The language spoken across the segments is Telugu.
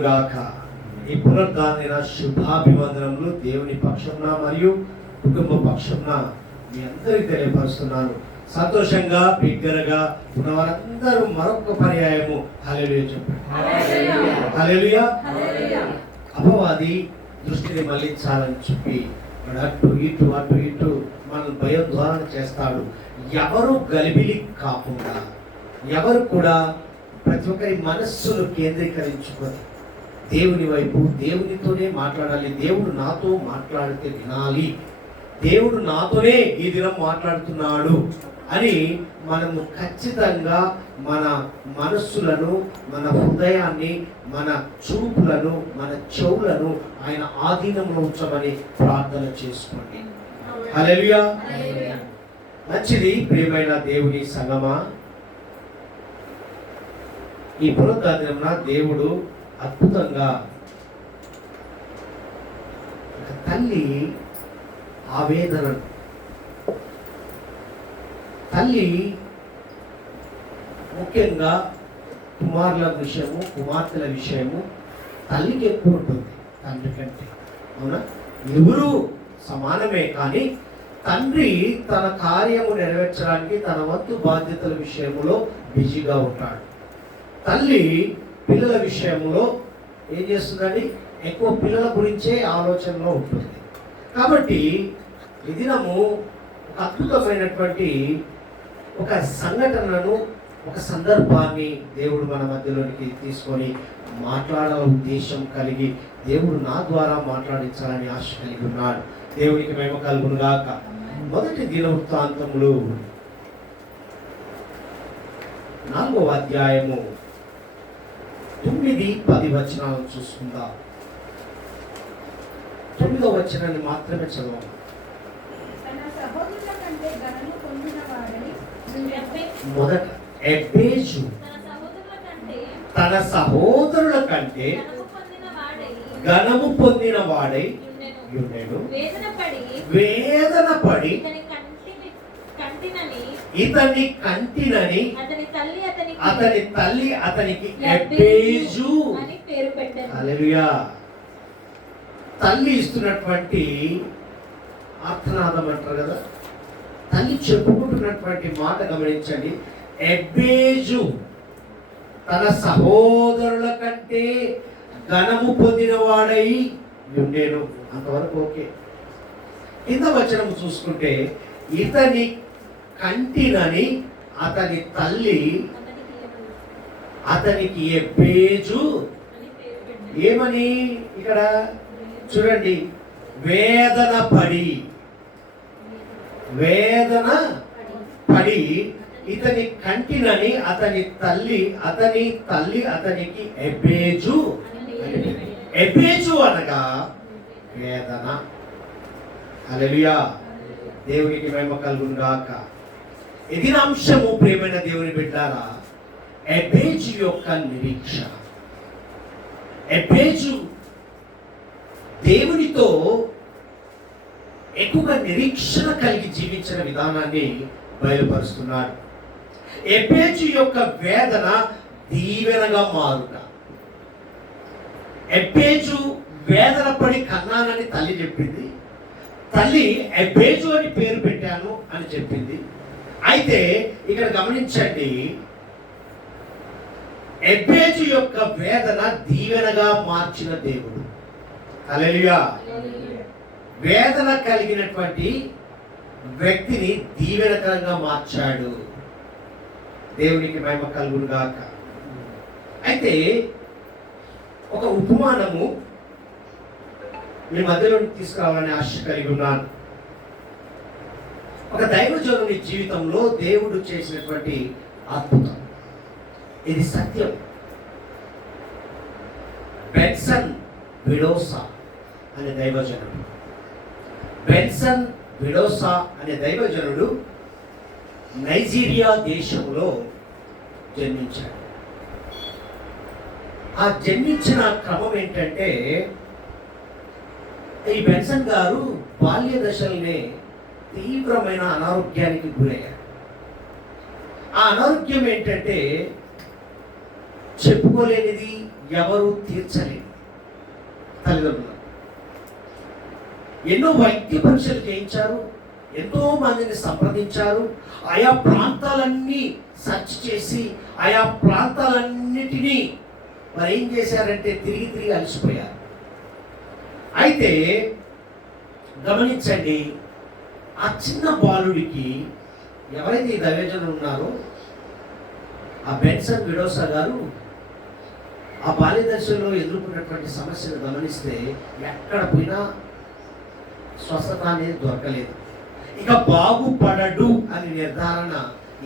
గాక. ఈ పునరుద్ధాన శుభాభివందనములు దేవుని పక్షంన మరియు కుటుంబ పక్షంన మీ అందరికీ తెలియపరుస్తున్నాను. సంతోషంగా బిగ్గరగా ఉన్న వారందరూ మరొక పర్యాయము హల్లెలూయా చెప్పండి. హల్లెలూయా. అపవాది దృష్టిని మళ్లించాలని చెప్పి అటు ఇటు మనల్ని భయోద్వారణ చేస్తాడు. ఎవరు గలిబిలి కాకుండా, ఎవరు కూడా ప్రతి ఒక్కరి మనస్సును కేంద్రీకరించుకొని దేవుని వైపు, దేవునితోనే మాట్లాడాలి. దేవుడు నాతో మాట్లాడితే వినాలి, దేవుడు నాతోనే ఈ దినం మాట్లాడుతున్నాడు అని మనము ఖచ్చితంగా మన మనస్సులను, మన హృదయాన్ని, మన చూపులను, మన చెవులను ఆయన ఆధీనంలో ఉంచమని ప్రార్థన చేసుకోండి. హల్లెలూయా. మంచిది ప్రియమైన దేవుని సంగమా. ఈ పునరుద్ధానమున దేవుడు అద్భుతంగా ఒక తల్లి ఆవేదనను, తల్లి ముఖ్యంగా కుమారుల విషయము, కుమార్తెల విషయము తల్లికి ఎక్కువ ఉంటుంది తండ్రి కంటే. అవునా? ఎవరు సమానమే, కానీ తండ్రి తన కార్యము నెరవేర్చడానికి తన వంతు బాధ్యతల విషయంలో బిజీగా ఉంటాడు. తల్లి పిల్లల విషయంలో ఏం చేస్తుందండి? ఎక్కువ పిల్లల గురించే ఆలోచనలో ఉంటుంది. కాబట్టి ఈ దినము ఒక అద్భుతమైనటువంటి ఒక సంఘటనను, ఒక సందర్భాన్ని దేవుడు మన మధ్యలోనికి తీసుకొని మాట్లాడాల ఉద్దేశం కలిగి దేవుడు నా ద్వారా మాట్లాడించాలని ఆశ కలిగి ఉన్నాడు. దేవునికి మహిమ కలుగును గాక. మొదటి దినవృత్తాంతములు 4వ అధ్యాయము 9-10 వచనాలను చూసుకుందాం. 9వ వచనాన్ని మాత్రమే చదవాలి. మొదట ఎబ్బేజు తన సహోదరుల కంటే ఘనము పొందిన వాడై ఉండెను. వేదన పడి ఇతని కంటినని అతని తల్లి అతనికి ఎబ్బేజు అని పేరు పెట్టారు. హల్లెలూయా. తల్లి ఇస్తున్నటువంటి ఆర్తనాదం అంటారు కదా, తల్లి చెప్పుకుంటున్నటువంటి మాట గమనించండి. ఎబ్బేజు తన సహోదరుల కంటే ఘనము పొందిన వాడై ఉండేను. అంతవరకు ఓకే. కింద వచనం చూసుకుంటే ఇతని కంటినని అతని తల్లి అతనికి ఎబ్బేజు ఏమని ఇక్కడ చూడండి. వేదన పడి ఇతని కంటినని అతని తల్లి అతనికి ఎబ్బేజు. ఎబ్బేజు అనగా వేదన. హల్లెలూయా. దేవునికి మహిమ కలుగును గాక. ఇది అంశము ప్రియమైన దేవుని బిడ్డారా, ఎబ్బేజు యొక్క నిరీక్షణ. ఎబ్బేజు దేవునితో ఎక్కువగా నిరీక్షణ కలిగి జీవించిన విధానాన్ని బయలుపరుస్తున్నాడు. ఎబ్బేజు యొక్క వేదన దీవెనగా మారుట. ఎబ్బేజు వేదన పడి కన్నానని తల్లి చెప్పింది. తల్లి ఎబ్బేజు అని పేరు పెట్టాను అని చెప్పింది. అయితే ఇక్కడ గమనించండి, ఎబ్బేజు యొక్క వేదన దీవెనగా మార్చిన దేవుడు. హల్లెలూయా. వేదన కలిగినటువంటి వ్యక్తిని దీవెనకరంగా మార్చాడు. దేవునికి మహిమ కలుగును గాక. అయితే ఒక ఉపమానము మీ మధ్యలో తీసుకురావాలని ఆశ కలిగి ఉన్నాను. ఒక దైవజనుని జీవితంలో దేవుడు చేసినటువంటి అద్భుతం, ఇది సత్యం. బెన్సన్ విడోసా అనే దైవజనుడు, బెన్సన్ విడోసా అనే దైవజనుడు నైజీరియా దేశంలో జన్మించాడు. ఆ జన్మించిన క్రమం ఏంటంటే, ఈ బెన్సన్ గారు బాల్య దశలోనే తీవ్రమైన అనారోగ్యానికి గురయ్యారు. ఆ అనారోగ్యం ఏంటంటే చెప్పుకోలేనిది, ఎవరు తీర్చలేరు. తల్లిదండ్రులు ఎన్నో వైద్య పరీక్షలు చేయించారు, ఎంతో మందిని సంప్రదించారు, ఆయా ప్రాంతాలన్నీ సెర్చ్ చేసి ఆయా ప్రాంతాలన్నిటినీ మరి ఏం చేశారంటే తిరిగి తిరిగి అలసిపోయారు. అయితే గమనించండి, ఆ చిన్న బాలుడికి ఎవరైతే ఈ దైవజనులు ఉన్నారో ఆ బెన్సన్ విడోసా గారు ఆ బాల్యదశలో ఎదుర్కొన్నటువంటి సమస్యను గమనిస్తే ఎక్కడ పోయినా స్వస్థత అనేది దొరకలేదు. ఇక బాగుపడడు అని నిర్ధారణ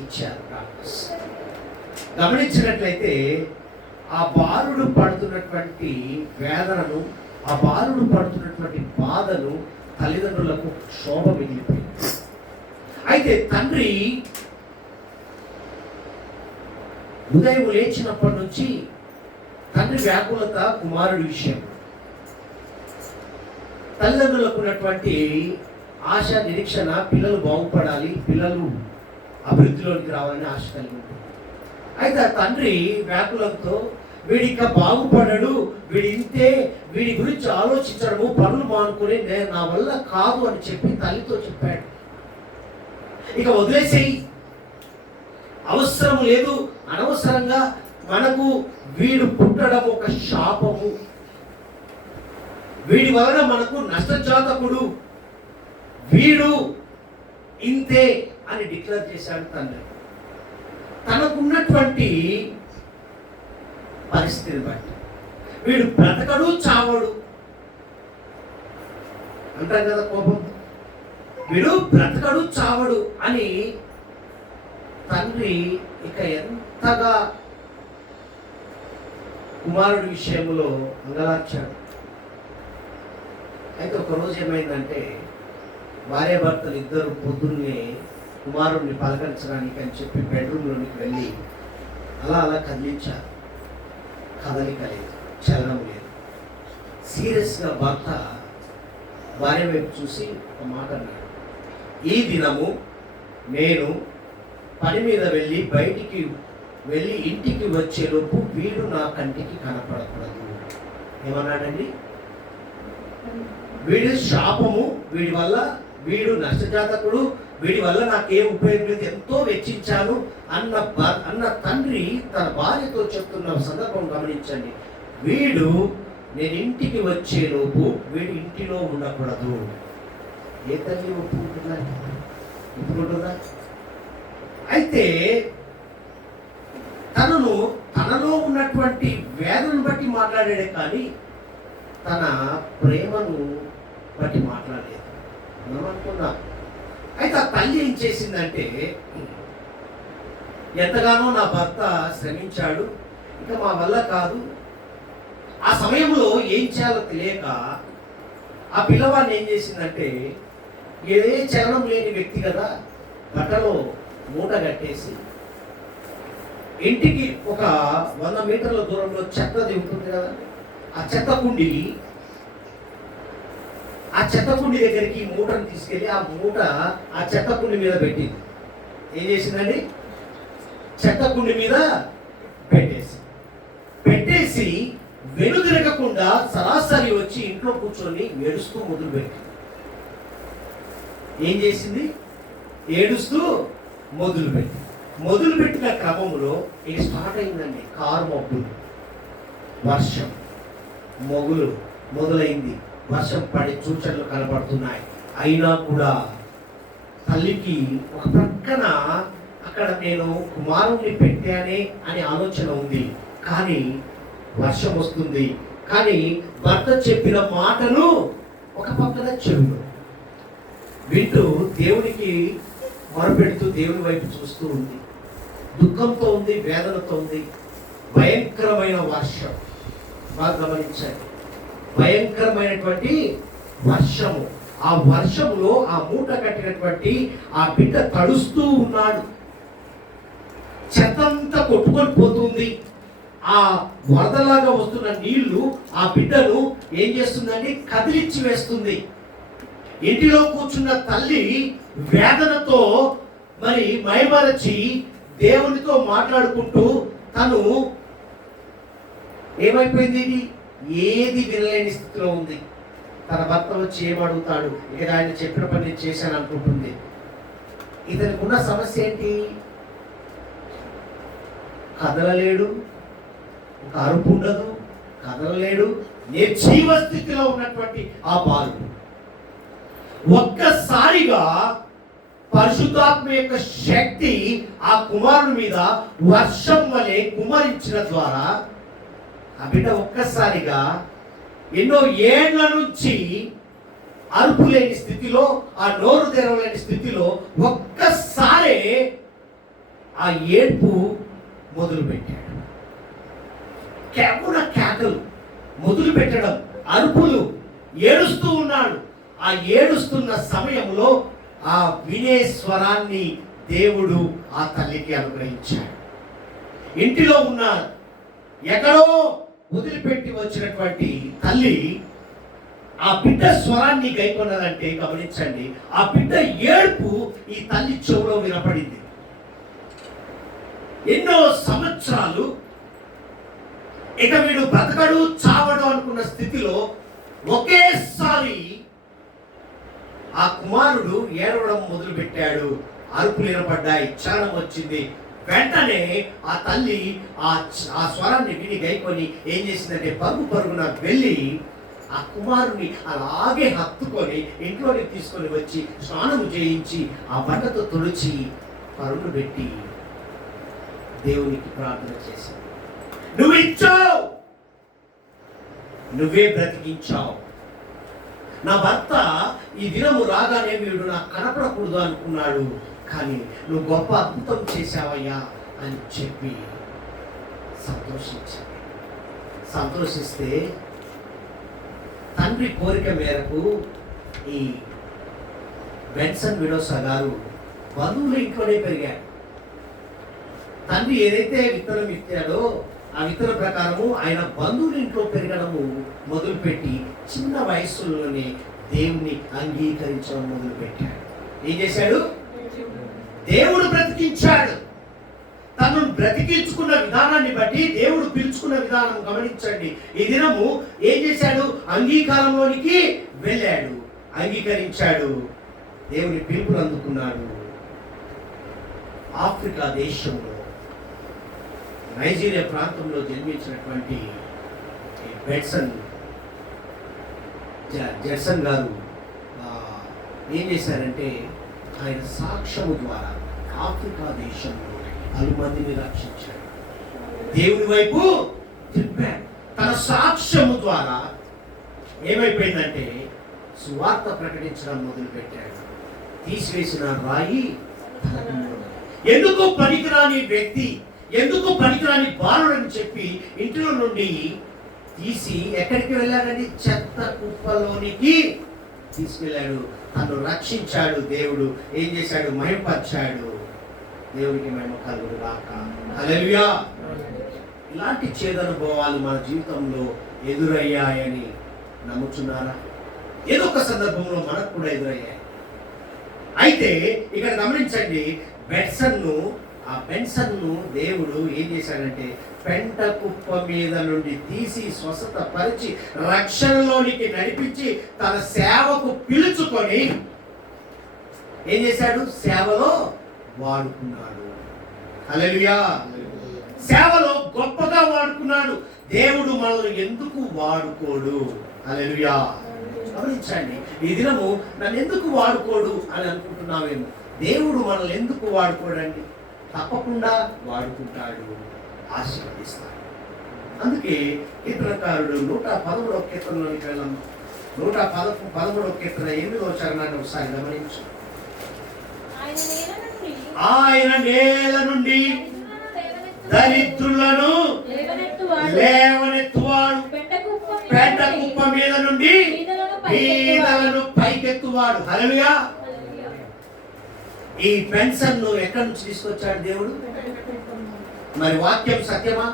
ఇచ్చారు డాక్టర్స్. గమనించినట్లయితే ఆ బాలుడు పడుతున్నటువంటి వేదనను, ఆ బాలుడు పడుతున్నటువంటి బాధను తల్లిదండ్రులకు క్షోభ మిగిలిపోయింది. అయితే తండ్రి ఉదయం లేచినప్పటి నుంచి తండ్రి వ్యాకులత కుమారుడి విషయం, తల్లిదండ్రులకు ఉన్నటువంటి ఆశ, నిరీక్షణ, పిల్లలు బాగుపడాలి, పిల్లలు అభివృద్ధిలోకి రావాలని ఆశ కలిగి ఉంటుంది. అయితే ఆ తండ్రి వ్యాకులంతో వీడిక బాగుపడడు, వీడి ఇంతే, వీడి గురించి ఆలోచించడము, పనులు మానుకుని నా వల్ల కాదు అని చెప్పి తల్లితో చెప్పాడు. ఇక వదిలేసేయి, అవసరం లేదు, అనవసరంగా మనకు వీడు పుట్టడం ఒక శాపము, వీడి వలన మనకు నష్టజాతకుడు, వీడు ఇంతే అని డిక్లేర్ చేశాడు తండ్రి. తనకున్నటువంటి పరిస్థితిని బట్టి వీడు బ్రతకడు చావడు అంటారు కదా కోపం, వీడు బ్రతకడు చావడు అని తండ్రి ఇక ఎంతగా కుమారుడి విషయంలో అంగలార్చాడు. అయితే ఒకరోజు ఏమైందంటే భార్యాభర్తలు ఇద్దరు పొద్దున్నే కుమారుడిని పలకరించడానికి అని చెప్పి బెడ్రూమ్లోనికి వెళ్ళి అలా అలా కదిలించారు. కదలిక లేదు, చలనం లేదు. సీరియస్గా భర్త భార్య వైపు చూసి ఒక మాట అన్నాడు, ఈ దినము నేను పని మీద వెళ్ళి బయటికి వెళ్ళి ఇంటికి వచ్చేలోపు వీడు నా కంటికి కనపడకూడదు. ఏమన్నాడండి? వీడి శాపము, వీడి వల్ల వీడు నష్టజాతకుడు, వీడి వల్ల నాకేం ఉపయోగం లేదు, ఎంతో వెచ్చించాను అన్న తండ్రి తన భార్యతో చెప్తున్న సందర్భం గమనించండి. వీడు నేను ఇంటికి వచ్చేలోపు వీడు ఇంటిలో ఉండకూడదు. ఏ తల్లి ఒప్పుకుంటుందా? అయితే తనలో ఉన్నటువంటి వేదనను బట్టి మాట్లాడాడే కానీ తన ప్రేమను బట్టి మాట్లాడలేదు. మనం అనుకున్నాం. అయితే ఆ తల్లి ఏం చేసిందంటే, ఎంతగానో నా భర్త శ్రమించాడు, ఇక మా వల్ల కాదు. ఆ సమయంలో ఏం చేయాలో తెలియక ఆ పిల్లవాడిని ఏం చేసిందంటే, ఏ చలనం లేని వ్యక్తి కదా, బట్టలో మూట కట్టేసి ఇంటికి ఒక 100 మీటర్ల దూరంలో చెత్తది ఉంటుంది కదా, ఆ చెత్త కుండి దగ్గరికి ఈ మూటను తీసుకెళ్ళి ఆ మూట ఆ చెత్త కుండి మీద పెట్టింది. ఏం చేసిందండి? చెత్త కుండి మీద పెట్టేసి వెనుదిరగకుండా సరాసరి వచ్చి ఇంట్లో కూర్చొని ఏడుస్తూ మొదలుపెట్టింది. ఏం చేసింది? ఏడుస్తూ మొదలుపెట్టిన క్రమంలో ఇది స్టార్ట్ అయిందండి. కారు మబ్బులు, వర్షం, మొదలైంది. వర్షం పడే సూచనలు కనబడుతున్నాయి. అయినా కూడా తల్లికి ఒక ప్రక్కన అక్కడ నేను కుమారుణ్ణి పెట్టానే అనే ఆలోచన ఉంది. కానీ వర్షం వస్తుంది, కానీ భర్త చెప్పిన మాటలు ఒక పక్కన చెవులు వింటూ దేవునికి మొరపెడుతూ దేవుని వైపు చూస్తూ ఉంది. దుఃఖంతో ఉంది, వేదనతో ఉంది. భయంకరమైన వర్షం, బాగా గమనించండి, భయంకరమైనటువంటి వర్షము. ఆ వర్షంలో ఆ మూట కట్టినటువంటి ఆ బిడ్డ తడుస్తూ ఉన్నాడు. చెత్తంతా కొట్టుకొని పోతుంది. ఆ వరదలాగా వస్తున్న నీళ్లు ఆ బిడ్డను ఏం చేస్తుందండి? కదిలించి వేస్తుంది. ఇంటిలో కూర్చున్న తల్లి వేదనతో మరి మైమరచి దేవునితో మాట్లాడుకుంటూ తను ఏమైపోయింది? ఇది ఏది వినలేని స్థితిలో ఉంది. తన భర్త వచ్చి ఏమడుగుతాడు, ఇక ఆయన చెప్పిన పని నేను చేశాను అనుకుంటుంది. ఇతనికి ఉన్న సమస్య ఏంటి? కదలలేడు, ఒక అరుపు ఉండదు, కదలలేడు, నిర్జీవ స్థితిలో ఉన్నటువంటి ఆ బాలుడు ఒక్కసారిగా పరిశుద్ధాత్మ యొక్క శక్తి ఆ కుమారుని మీద వర్షం వలె కుమరించిన ద్వారా ఆ బిడ్డ ఒక్కసారిగా ఎన్నో ఏళ్ల నుంచి అరుపు లేని స్థితిలో, ఆ నోరు తెరవలేని స్థితిలో ఒక్కసారే ఆ ఏడ్పు మొదలు పెట్టాడు. కేవల కేకలు మొదలు పెట్టడం, అరుపులు, ఏడుస్తూ ఉన్నాడు. ఆ ఏడుస్తున్న సమయంలో ఆ వినే స్వరాన్ని దేవుడు ఆ తల్లికి అనుగ్రహించాడు. ఇంటిలో ఉన్న ఎక్కడో వదిలిపెట్టి వచ్చినటువంటి తల్లి ఆ బిడ్డ స్వరాన్ని గైకొన్నదంటే గమనించండి, ఆ బిడ్డ ఏడుపు ఈ తల్లి చెవులో వినపడింది. ఎన్నో సంవత్సరాలు ఇక వీడు బ్రతకడు చావడు అనుకున్న స్థితిలో ఒకేసారి ఆ కుమారుడు ఏడవడం మొదలు పెట్టాడు. అరుపులు వినపడ్డాయి, చలనం వచ్చింది. వెంటనే ఆ తల్లి ఆ స్వరాన్ని విని గైకొని ఏం చేసిందంటే పరుగున వెళ్ళి ఆ కుమారుని అలాగే హత్తుకొని ఇంట్లోకి తీసుకొని వచ్చి స్నానం చేయించి ఆ బట్టతో తుడిచి పరుగులు పెట్టి దేవునికి ప్రార్థన చేసింది. నువ్వు ఇచ్చావు, నువ్వే బ్రతికించావు. నా భర్త ఈ దినము రాగానే వీడు నాకు కనపడకూడదు అనుకున్నాడు, కానీ నువ్వు గొప్ప అద్భుతం చేశావయ్యా అని చెప్పి సంతోషిస్తే తండ్రి కోరిక మేరకు ఈ బెన్సన్ విడోసా గారు బంధువుల ఇంట్లోనే పెరిగాడు. తండ్రి ఏదైతే విత్తనం ఇచ్చాడో ఆ విత్తన ప్రకారము ఆయన బంధువుల ఇంట్లో పెరగడము మొదలుపెట్టి చిన్న వయస్సులోనే దేవుని అంగీకరించడం మొదలుపెట్టాడు. ఏం చేశాడు? దేవుడు బ్రతికించాడు. తను బ్రతికించుకున్న విధానాన్ని బట్టి దేవుడు పిలుచుకున్న విధానం గమనించండి. ఈ దినము ఏం చేశాడు? అంగీకారంలోనికి వెళ్ళాడు, అంగీకరించాడు, దేవుని పిలుపును అందుకున్నాడు. ఆఫ్రికా దేశంలో నైజీరియా ప్రాంతంలో జన్మించినటువంటి జెడ్సన్ గారు ఏం చేశారంటే ఆయన సాక్ష్యము ద్వారా ఆఫ్రికా దేశంలో 4 మందిని రక్షించాడు, దేవుని వైపు తిప్పాడు. తన సాక్ష్యము ద్వారా ఏమైపోయిందంటే సువార్త ప్రకటించడం మొదలుపెట్టాడు. తీసివేసిన రాయి ఎందుకు పనికిరాని వ్యక్తి, ఎందుకు పనికిరాని బాలుడని చెప్పి ఇంటిలో నుండి తీసి ఎక్కడికి వెళ్ళాడని చెత్త కుప్పలోనికి తీసుకెళ్ళాడు. తను రక్షించాడు. దేవుడు ఏం చేశాడు? మహిమపరిచాడు. దేవునికి మహిమ కలుగును గాక. హల్లెలూయా. ఇలాంటి చేదనుభవాలు మన జీవితంలో ఎదురయ్యాయని నమ్ముచున్నారా? ఏదో ఒక సందర్భంలో మనకు కూడా ఎదురయ్యాయి. అయితే ఇక్కడ గమనించండి, బెన్సన్ను దేవుడు ఏం చేశాడంటే పెంట కుప్ప మీద నుండి తీసి స్వస్థత పరిచి రక్షణలోనికి నడిపించి తన సేవకు పిలుచుకొని ఏం చేశాడు? సేవలో వాడుకున్నాడు. హల్లెలూయా. సేవలో గొప్పగా వాడుకున్నాడు. దేవుడు మనల్ని ఎందుకు వాడుకోడు? హల్లెలూయా. గమనించండి, ఈ దినము నన్ను ఎందుకు వాడుకోడు అని అనుకుంటున్నావేమో. దేవుడు మనల్ని ఎందుకు వాడుకోడండి? తప్పకుండా వాడుకుంటాడు, ఆశీర్వదిస్తాడు. అందుకే కీర్తనకారుడు 113వ కీర్తనలోనికి వెళ్ళాం. 113వ కీర్తన 8వ చరణాన్ని ఒకసారి గమనించు. ఆయన నేల నుండి దరిద్రులను లేవనెత్తువాడు, పెంట కుప్ప మీద నుండి బీదలను పైకెత్తువాడు. హల్లెలూయా. ఈ బెన్సన్ను ఎక్కడి నుంచి తీసుకొచ్చాడు దేవుడు? మరి వాక్యం సత్యమా?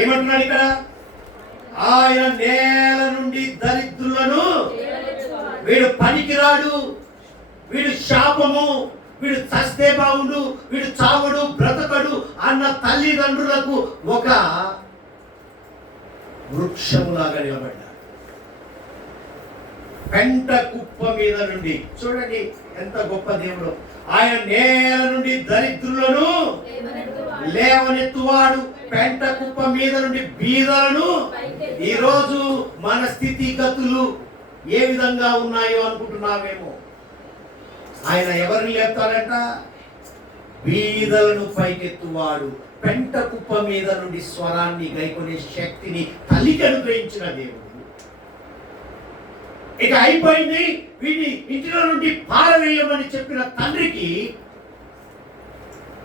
ఏమంటున్నాడు ఇక్కడ? ఆయన నేల నుండి దరిద్రులను, వీడు పనికిరాడు, వీడు శాపము, వీడు చస్తే బాగుండు, వీడు చావడు బ్రతకడు అన్న తల్లిదండ్రులకు ఒక వృక్షములాగా నిలబడ్డాడు. పెంట కుప్ప మీద నుండి, చూడండి ఎంత గొప్ప దేవుడు. ఆయన నేల నుండి దరిద్రులను లేవనెత్తువాడు, పెంట కుప్ప మీద నుండి బీదలను. ఈరోజు మన స్థితిగతులు ఏ విధంగా ఉన్నాయో అనుకుంటున్నామేమో. ఆయన ఎవరిని లేపుతాడంట? బీదలను పైకెత్తువాడు. పెంట కుప్ప మీద నుండి స్వరాన్ని గైకొనే శక్తిని తల్లికి అనుగ్రహించిన దేవుడు. ఇక అయిపోయింది, వీటిని ఇంటిలో నుండి పారవేయమని చెప్పిన తండ్రికి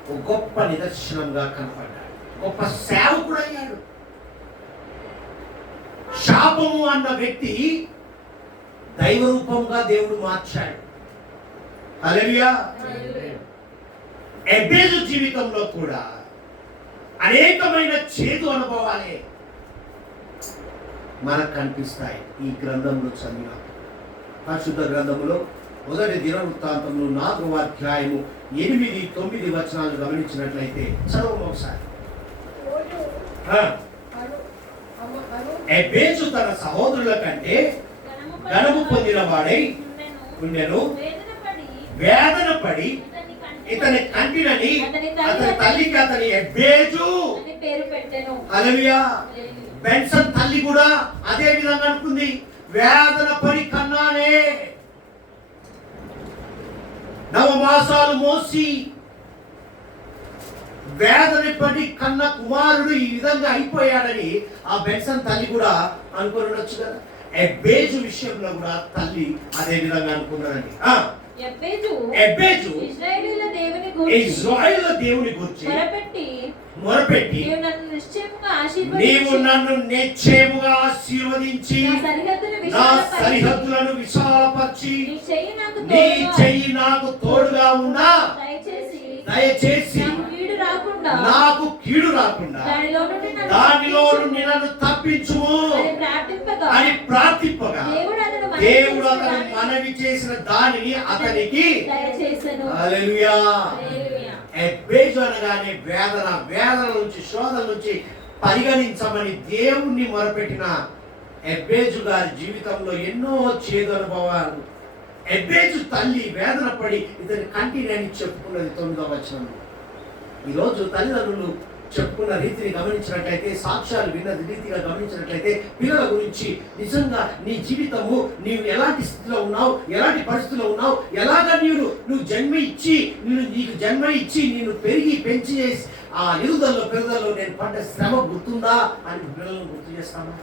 ఒక గొప్ప నిదర్శనంగా కనపడ్డాడు. గొప్ప సేవకుడు అయ్యాడు. శాపము అన్న వ్యక్తి దైవ రూపంగా దేవుడు మార్చాడు. హల్లెలూయా. ఎబేజు జీవితంలో కూడా అనేకమైన చేదు అనుభవాలే మనకు కనిపిస్తాయి. ఈ గ్రంథంలో చదివిన పరిశుద్ధ గ్రంథంలో మొదటి దినవృత్తాంతంలో 4వ అధ్యాయము 8-9 వచనాలు గమనించినట్లయితే చదవము ఒకసారి. ఎబేజు తన సహోదరుల కంటే ఘనము పొందిన వాడై ఉండెను. వేదన పడి ఇతని కంటినని అతని తల్లికి అతని ఎబేజు పేరు పెట్టెను. హల్లెలూయా. బెన్సన్ తల్లి కూడా అదే విధంగా అనుకుంది. వేదన పడి కన్నానే, 9 మాసాలు మోసి వేదన పడి కన్న కుమారుడు ఈ విధంగా అయిపోయాడని ఆ బెన్సన్ తల్లి కూడా అనుకుని ఉండొచ్చు కదా. ఎబేజు విషయంలో కూడా తల్లి అదే విధంగా అనుకున్నారండి. ఎబేజు ఇశ్రాయేలుల దేవుని గురించి మొరపెట్టి నీవు నన్ను నిశ్చయముగా ఆశీర్వదించి నా సరిహద్దులను విశాలపరిచి నీ చెయ్యి నాకు తోడుగా ఉన్నా, దయచేసి నాకు కీడు రాకుండా దానిలో నుండి నన్ను తప్పించుము అని ప్రార్థింపగా దేవుడు అతను మనవి చేసిన దానిని అతనికి హల్లెలూయా. ఎబేజు అనగానే వేదన నుంచి, శోధన నుంచి పరిగణించమని దేవుణ్ణి మొరపెట్టిన ఎబేజు గారి జీవితంలో ఎన్నో చేదు అనుభవాలు. ఎబేజు తల్లి వేదన పడి ఇతని కంటిని చెప్పుకున్నది 9వ వచనంలో. ఈరోజు తల్లిదండ్రులు చెప్పుకున్న రీతిని గమనించినట్లయితే, సాక్ష్యాలు విన్న రీతిగా గమనించినట్లయితే, పిల్లల గురించి నిజంగా నీ జీవితము, నీవు ఎలాంటి స్థితిలో ఉన్నావు, ఎలాంటి పరిస్థితిలో ఉన్నావు, ఎలాగ నీకు జన్మ ఇచ్చి నేను పెరిగి పెంచి ఆ పెరుగుదలలో నేను పడ్డ శ్రమ గుర్తుందా అని పిల్లలను గుర్తు చేస్తామా?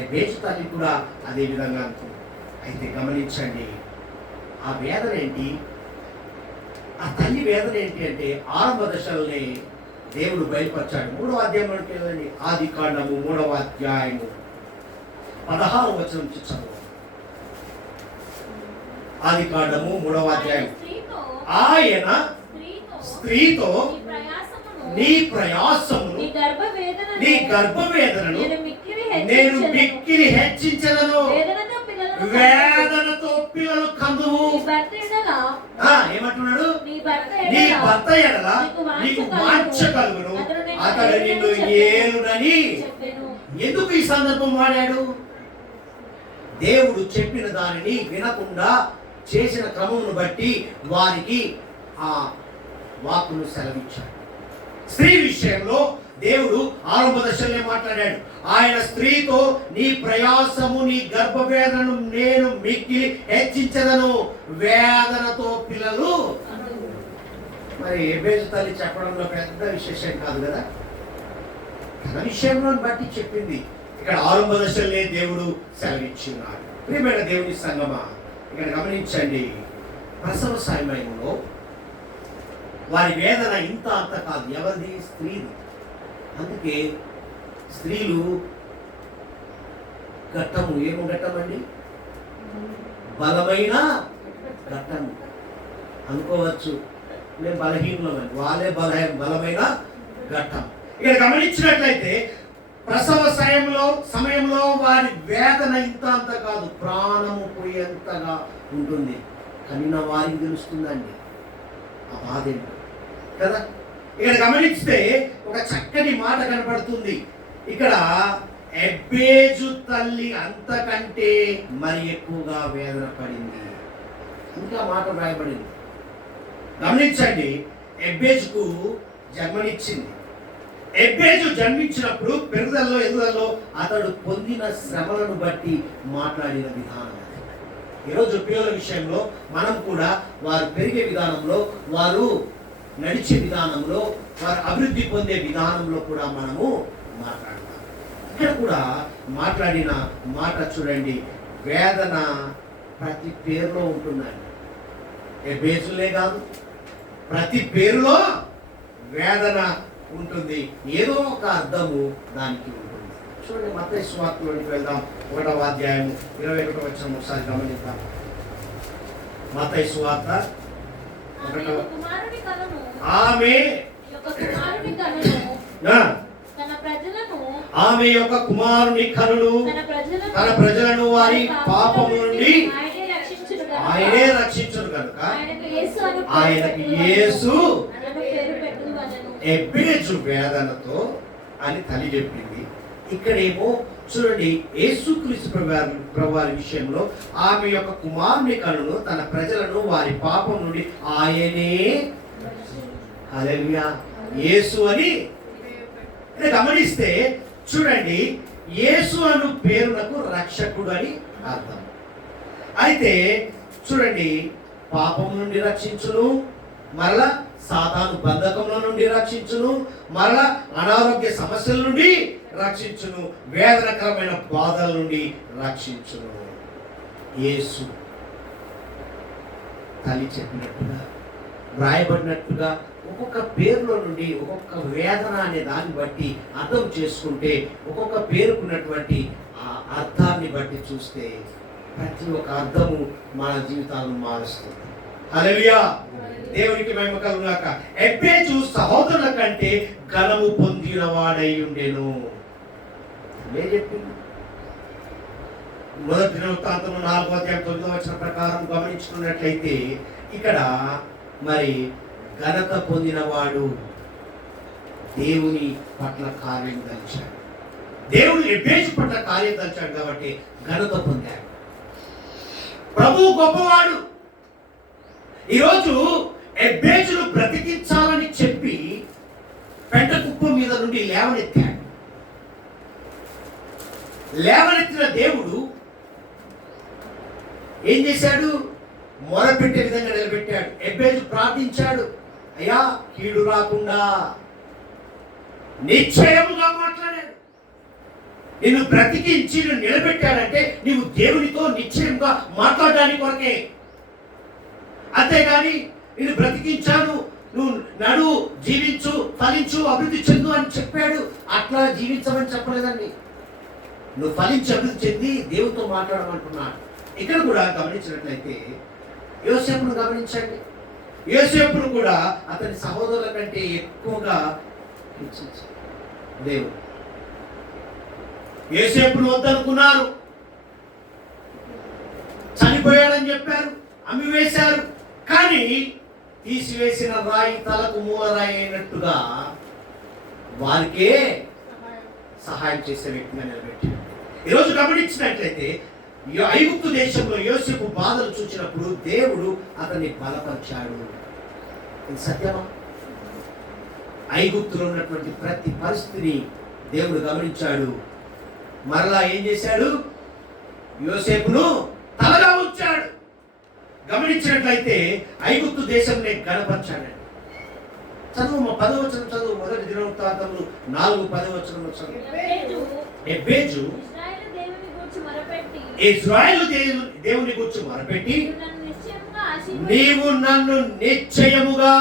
ఎబేజు తల్లి కూడా అదే విధంగా అనుకుంది. అయితే గమనించండి, ఆ వేదన ఏంటి, ఆ తల్లి వేదన ఏంటి అంటే ఆరంభ దశలోనే దేవుడు బయలుపరిచాడు. 3వ అధ్యాయంలోకి వెళ్ళండి. ఆదికాండము 3వ అధ్యాయము 16వ వచనం నుంచి చదువు. ఆదికాండము 3వ అధ్యాయం. ఆయన స్త్రీతో నీ ప్రయాసమును నీ గర్భవేదనను నేను మిక్కిలి హెచ్చించదను, వేదనతో పిల్లలు కందువు. ఏమంటున్నాడు? నీ భర్త ఎడల నీకు వాంఛ కలుగును, అతడు నిన్ను ఏలునని. ఎందుకు ఈ సందర్భం వాడాడు? దేవుడు చెప్పిన దానిని వినకుండా చేసిన క్రమమును బట్టి వారికి ఆ వాక్కును సెలవిచ్చాడు. స్త్రీ విషయంలో దేవుడు ఆరంభ దశలో మాట్లాడాడు. ఆయన స్త్రీతో నీ ప్రయాసము నీ గర్భవేదనను నేను మిక్కిలి హెచ్చించదను, వేదనతో పిల్లలు. మరి ఎబేజు తల్లి చెప్పడంలో పెద్ద విశేషం కాదు కదా, తన విషయంలో బట్టి చెప్పింది. ఇక్కడ ఆరంభ దశలే దేవుడు సెలవిచ్చున్నాడు. ప్రియమైన దేవుని సంగమా, ఇక్కడ గమనించండి, ప్రసవ సమయంలో వారి వేదన ఇంత అంత కాదు. ఎవరిది? స్త్రీది. అందుకే స్త్రీలు ఘట్టము, ఏమో ఘట్టం అండి, బలమైన ఘట్టము అనుకోవచ్చు. మేము బలహీనులమని, వాళ్ళే బలమైన ఘట్టం. ఇక్కడ గమనించినట్లయితే ప్రసవ సమయంలో వారి వేదన ఇంత అంత కాదు, ప్రాణము పోయేంతగా ఉంటుంది. కనిన వారికి తెలుస్తుందండి ఆ బాధ ఏంటో కదా. ఇక్కడ గమనిస్తే ఒక చక్కని మాట కనపడుతుంది. ఇక్కడ ఎబ్బేజు తల్లి అంతకంటే మరి ఎక్కువగా వేదన పడింది. ఇంకా మాట రాయబడింది, గమనించండి. ఎబ్బేజుకు జన్మనిచ్చింది. ఎబ్బేజు జన్మించినప్పుడు పెరుగుదలలో ఎదుగుదలలో అతడు పొందిన శ్రమలను బట్టి మాట్లాడిన విధానం. ఈరోజు పిల్లల విషయంలో మనం కూడా వారు పెరిగే విధానంలో, వారు నడిచే విధానంలో, వారు అభివృద్ధి పొందే విధానంలో కూడా మనము మాట్లాడతాం. ఇక్కడ కూడా మాట్లాడిన మాట చూడండి, వేదన ప్రతి పేరులో ఉంటుందండి. ఎబ్బేజులే కాదు, ప్రతి పేరులో వేదన ఉంటుంది. ఏదో ఒక అర్థము దానికి ఉంటుంది. చూడండి, మత్తయి సువార్తలోకి వెళ్దాం. 1వ అధ్యాయం 21వ వచనం ఒకసారి గమనిద్దాం. మత్తయి సువార్త 1వ ఆమె ఆమె యొక్క కుమారుని కనులు తన ప్రజలను వారి పాపము నుండి ఆయనే రక్షించును కనుక ఆయనకి యేసు ఎబ్బేజు వేదనతో అని తల్లి చెప్పింది. ఇక్కడేమో చూడండి, యేసుక్రీస్తు ప్రభువారి విషయంలో ఆమె యొక్క కుమారుని కనులు తన ప్రజలను వారి పాపం నుండి ఆయనే, హల్లెలూయా, యేసు అని గమనిస్తే చూడండి, యేసు అను పేరునకు రక్షకుడు అని అర్థం. అయితే చూడండి, పాపం నుండి రక్షించును, మరలా సాతాను బంధకంలో నుండి రక్షించును, మరలా అనారోగ్య సమస్యల నుండి రక్షించును, వేదనకరమైన బాధల నుండి రక్షించును. యేసు తల్లి చెప్పినట్టుగా, వ్రాయబడినట్టుగా ఒక్కొక్క పేరులో నుండి ఒక్కొక్క వేదన అనే దాన్ని బట్టి అర్థం చేసుకుంటే, ఒక్కొక్క పేరుకున్నటువంటి ఆ అర్థాన్ని బట్టి చూస్తే ప్రతి ఒక్క అర్థము మన జీవితాలను మారుస్తుంది. హల్లెలూయా, దేవునికి మహిమ కలుగుగాక. ఎబ్బేజు సహోదరుల కంటే ఘనము పొందిన వాడై ఉండెను. చెప్పింది మొదటి దినవృత్తాంతము 4వ అధ్యాయం 9వ వచనం ప్రకారం గమనించుకున్నట్లయితే ఇక్కడ మరి ఘనత పొందినవాడు దేవుని పట్ల కార్యం తలిచాడు. దేవుడు ఎబ్బేజు పట్ల కార్యం తలిచాడు కాబట్టి ఘనత పొందాడు. ప్రభువు గొప్పవాడు. ఈరోజు ఎబ్బేజును బ్రతికించాలని చెప్పి పెంట కుప్ప మీద నుండి లేవనెత్తాడు. లేవనెత్తిన దేవుడు ఏం చేశాడు? మొరపెట్టే విధంగా నిలబెట్టాడు. ఎబ్బేజు ప్రార్థించాడు, అయ్యా కీడు రాకుండా నిశ్చయముగా మాట్లాడాడు. నిన్ను బ్రతికించి నువ్వు నిలబెట్టాడంటే నీవు దేవునితో నిశ్చయంగా మాట్లాడడానికి కొరకే. అంతేగాని నేను బ్రతికించాను, నువ్వు నడు, జీవించు, ఫలించు, అభివృద్ధి చెందు అని చెప్పాడు. అట్లా జీవించమని చెప్పలేదండి. నువ్వు ఫలించి అభివృద్ధి చెంది దేవునితో మాట్లాడమంటున్నాడు. ఇక్కడ కూడా గమనించినట్లయితే యోసేపును గమనించండి. యోసేపును కూడా అతని సహోదరుల కంటే ఎక్కువగా దేవుడు. యోసేపును వద్దనుకున్నారు, చనిపోయాడని చెప్పారు, అమ్మివేశారు. కానీ తీసివేసిన రాయి తలకు మూలరాయి అయినట్టుగా వారికే సహాయం చేసే వ్యక్తిగా నిలబెట్టాడు. ఈరోజు గమనించినట్లయితే ఐగుప్తు దేశంలో యోసేపు బాధలు చూసినప్పుడు దేవుడు అతన్ని బలపరిచాడు. ఇది సత్యమా? ఐగుప్తులో ఉన్నటువంటి ప్రతి పరిస్థితిని దేవుడు గమనించాడు. మరలా ఏం చేశాడు? యోసేపును తలగా ఉంచాడు. గమనించినట్లయితే ఐగుప్తు దేశంలో గణపరిచాడు. చదువు 10వ వచనం చదువు. మొదటి దినవృత్తాంతములు 4:10 చదువు. ఎబ్బేజు ఇశ్రాయేలు దేవుని గురించి మొరపెట్టి, నీవు నన్ను నిశ్చయముగా